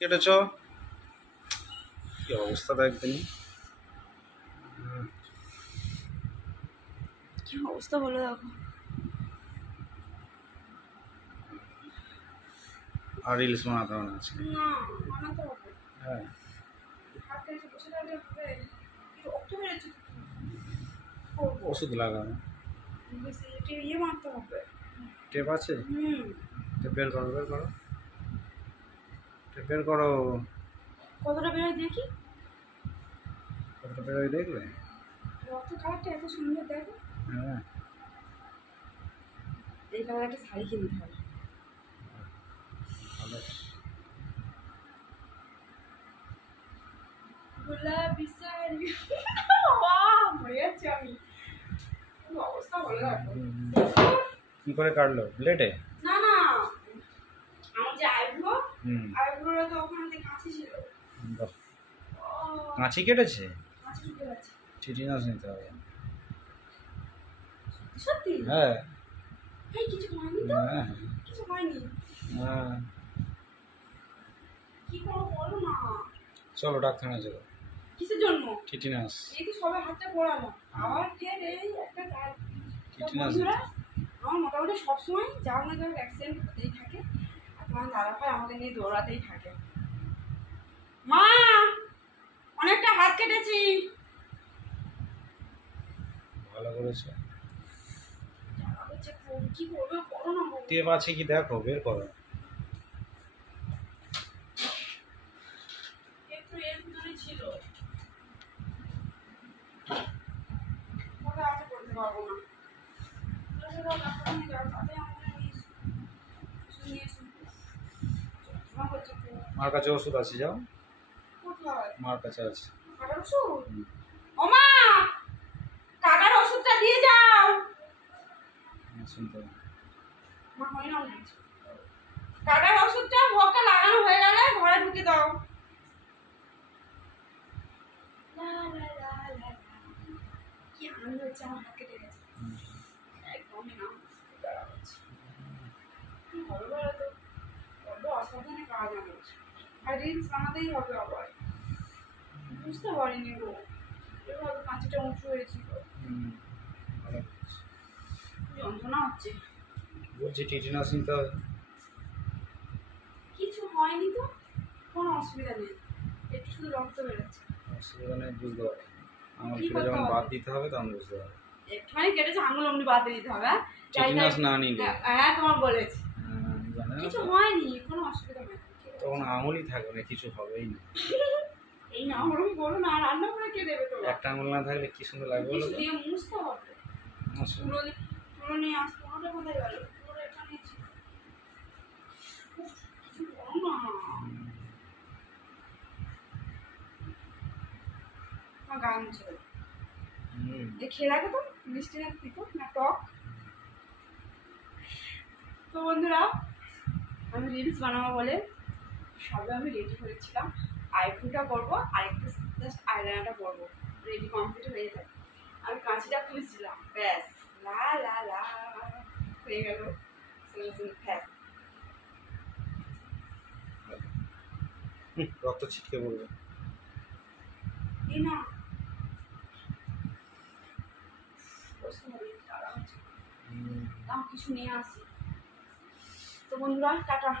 কেটেছ কি অবস্থা একদিন কি অবস্থা বলে দেখো। আর রিলস বানাতে হবে না আজকে। না বানাতে হবে। হ্যাঁ হাতে এসে বসে থাকলে হবে। রক্ত বেরোচ্ছে তো ওষুধ লাগানো বেশি ইয়ে মারতে হবে। টেপ আছে? টেপ বের করো টেপ বের করো। কতটা বেরোয় দেখি। কতটা বেরোয় দেখবে? রক্ত কালারটা এত সুন্দর দেখো। হ্যাঁ এই কালার একটা শাড়ি কিনতে হবে। ভালো। গোলাপি শাড়ি মরে যাচ্ছি আমি। অবস্থা বলে দেখো। কি করে কাটলো? ব্লেডে? না না আমার যে আইব্রো আইব্রোটা তো ওখানে কাঁচি ছিল। কাঁচি কেটেছে? কাঁচি ঢুকে গেছে। টিটিনাস নিতে হবে। সত্যি? হ্যাঁ কিছু হয়নি তো? হ্যাঁ কিছু হয়নি। হ্যাঁ কি করবো বলো না। চলো ডাক্তারখানা চলো। কিসের জন্য? টিটিনাস। এই তো সবাই হাতটা পড়ালাম আবার ফের এই একটা কাজ। টিটিনাস আমার মোটামুটি সবসময় যাও না যাও অ্যাক্সিডেন্ট হতেই থাকে। আর তোমার দাদা ভাই আমাকে নিয়ে দৌড়াতেই থাকে। মা অনেকটা হাত কেটেছি। ভালো করেছে। কি করবে করো না। টেপ আছে কি দেখো, বের করো। একটু এর ভিতরে ছিল ওটা আজ করতে পারবো না। মার কাছে ওষুধ আছে, যাও। কোথায়? মার কাছে আছে। কাটার ওষুধ? ওমা কাটার ওষুধটা দিয়ে যাও। শুনতে মা হয় না অনেক। কাটার ওষুধটা ভোগটা লাগানো হয়ে গেলে ঘরে ঢুকে দাও। কি আনন্দ হচ্ছে, আমার হাত কেটে গেছে। একদমই না কি হবে বলো তো, বড্ড অসাবধানে কাজ আমার। আর রিলস বানাতেই হবে আবার। বুঝতে পারিনি গো এভাবে কাঁচিটা উঁচু হয়েছিল। যন্ত্রণা হচ্ছে। বলছি টিটিনাস নিতে হবে। কিছু হয়নি তো, কোনো অসুবিধা নেই, একটু শুধু রক্ত বেরোচ্ছে। অসুবিধা নেই, বুঝতে পারবে। আমার কি কেটে করতে যখন হবে? বাদ দিতে হবে তখন বুঝতে পারবে। একটুখানি কেটেছে, আঙুল অমনি বাদ দিয়ে দিতে হবে। টিটিনাস না নিলে। হ্যাঁ তোমার বলেছি। জানে না কিছু তো? হয়নি, কোনো অসুবিধা নেই। তখন আঙুলই থাকবে না, কিছু হবেই না। এই না ওরকম করো না, রান্না করে কে দেবে তোমার? একটা আঙুল না থাকলে কি সুন্দর লাগবে বলো কিছু তো? দিয়ে মুছতে হবে। আচ্ছা। তুলো নিয়ে আস, তুলোটা কোথায় গেল? তুলোটা এখানেই ছিল। উফ, কিছু করো না। আমার গায়ে মুছে দেবে। খেয়ে দেখো তো মিষ্টি না তিতো না টক। তো বন্ধুরা আমি রিলস বানাবো বলে সবে আমি রেডি হয়েছিলাম। আইব্রোটা করবো আর একটু জাস্ট আইলাইনারটা করবো, রেডি কমপ্লিট হয়ে যাবে। আমি কাঁচিটা খুঁজছিলাম, ব্যাস লা লা লা হয়ে গেল। রক্ত ছিটকে পড়বে। এই না কিছু নিয়ে আসি। তো বন্ধুরা টাটা।